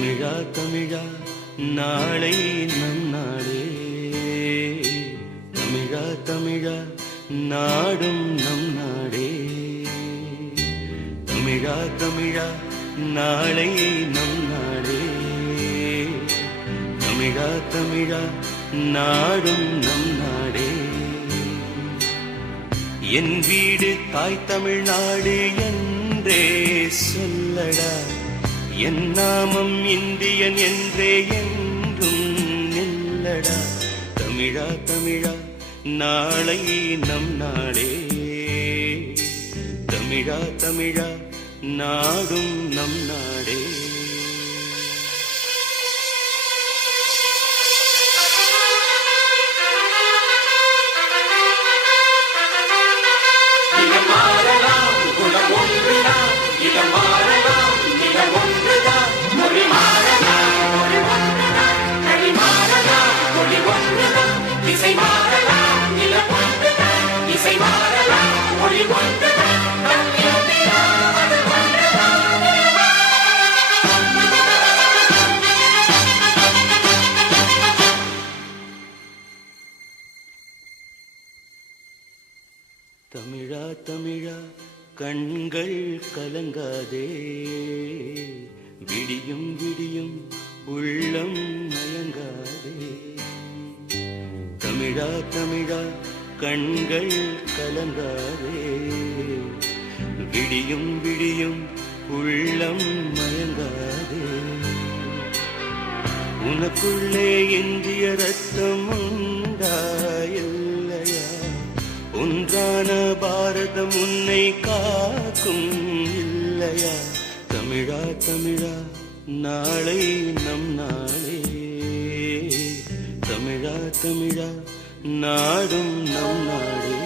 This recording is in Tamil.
தமிழா தமிழா நாளை நம் நாடே, தமிழா தமிழா நாடும் நம் நாடே, தமிழா தமிழா நாளை நம் நாடே, தமிழா தமிழா நாடும் நம் நாடே. என் வீடு தாய் தமிழ்நாடு என்றே சொல்லடா, என் நாமம் இந்தியன் என்றே என்றும் நில்லடா. தமிழா தமிழா நாளை நம் நாடே, தமிழா தமிழா நாடும் நம் நாடே. தமிழா தமிழா கண்கள் கலங்காதே, விடியும் விடியும் உள்ளம் மயங்காதே. தமிழா தமிழா கண்கள் கலங்காதே, விடியும் விடியும் உள்ளம் மயங்காதே. உனக்குள்ளே இந்திய ரத்தம் உண்டாயில்லையா, ஒன்றான பாரதம் உன்னை காக்கும் இல்லையா. தமிழா தமிழா நாளை நம் நாளே, தமிழா தமிழா நாடும் நம் நாடே.